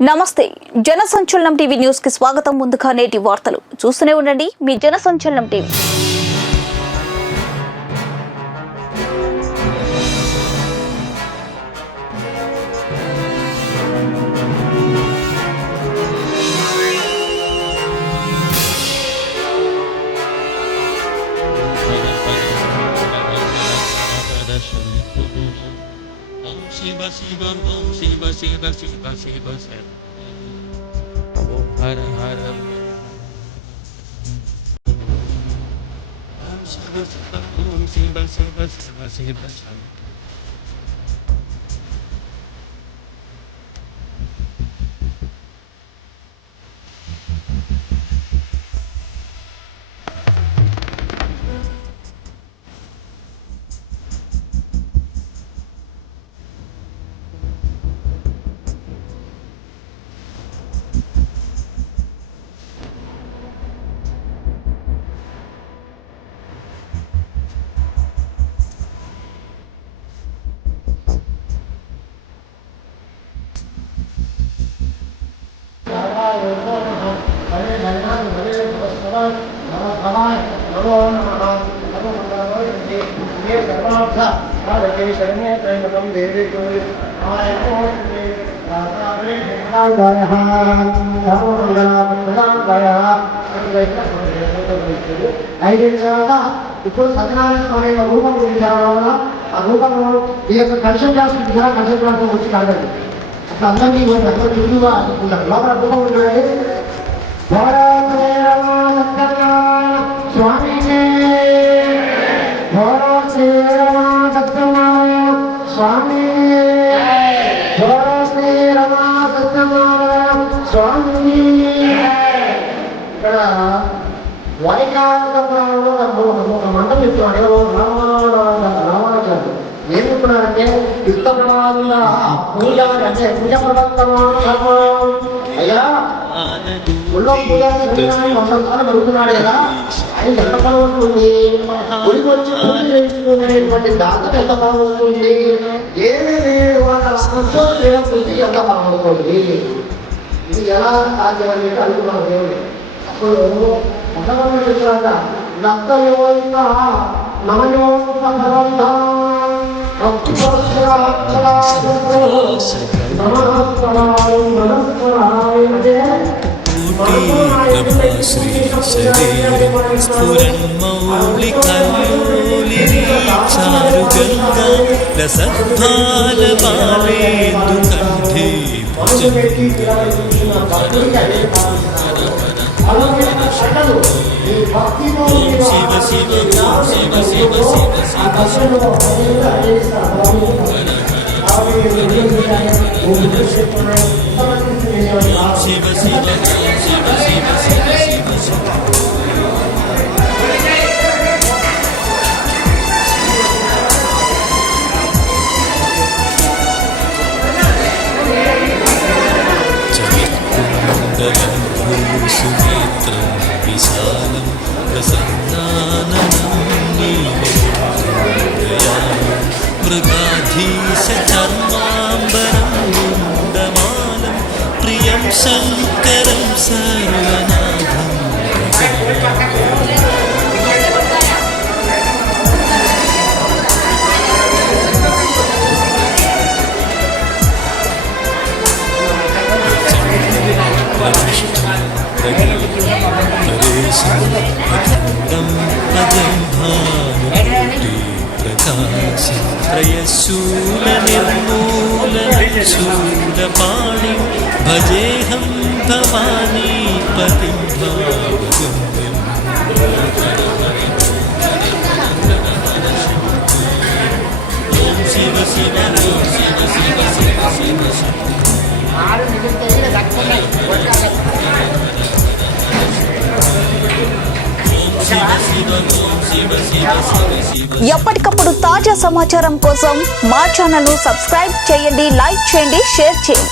నమస్తే జనసంచలనం TV news కి స్వాగతం. ముందుగా నేటి వార్తలు చూస్తూనే ఉండండి మీ జనసంచలనం TV. Shiva Shiva Om Shiva Shiva Shiva Shiva Shiva Om Hara Hara Om Shiva Shiva Om Shiva Shiva Shiva Shiva Shiva ఇప్పుడు సత్యనారాయణ స్వామి రూపం చూపించారు. ఆ రూపంలో ఈ యొక్క కన్షన్ చేస్తుంది కదా, కన్షన్ చేస్తూ వచ్చి కాదండి అట్లా అందరినీ చుట్టూగా అనుకుంటారు. లోపల రూపం ఉంటుంది. స్వామి స్వామి స్వామి ఇక్కడ వైకాంతంలో ఒక మండలం చెప్తున్నాడు. రామాచార్యుడు ఏం చెప్తున్నారంటే యుద్ధ ప్రమాదుల పూజ అంటే పూజ ప్రబంధమా అయ్యా గుళ్ళో పూజ 100 సార్లు జరుగుతున్నాడు కదా, ఆయన ఎంత బాగుంటుంది. గుడికి వచ్చి పూజ చేయించుకునేటువంటి దాంతో ఎంత బాగుంటుంది. ఏమేమి వాళ్ళ లేకపోతే ఎంత బాగుంటుంది. ఇది ఎలా సాధ్యమని అనుకున్నాను దేవుడు. అప్పుడు మొదటి చెప్తాక నత్తయోంత నమయోంత సునేత్రం విశాలం ప్రసన్నాననం మృగాధీశ చర్మాంబరం ముందమానం ప్రియం శంకరం సర్వనాథం त्रयशूल निर्मूल शूलपाणि भजेऽहं भवानी पतिं भावगम्यम् ॐ शिव शिव ॐ शिव शिव शिव शिव ఎప్పటికప్పుడు తాజా సమాచారం కోసం మా ఛానల్ ను సబ్స్క్రైబ్ చేయండి, లైక్ చేయండి, షేర్ చేయండి.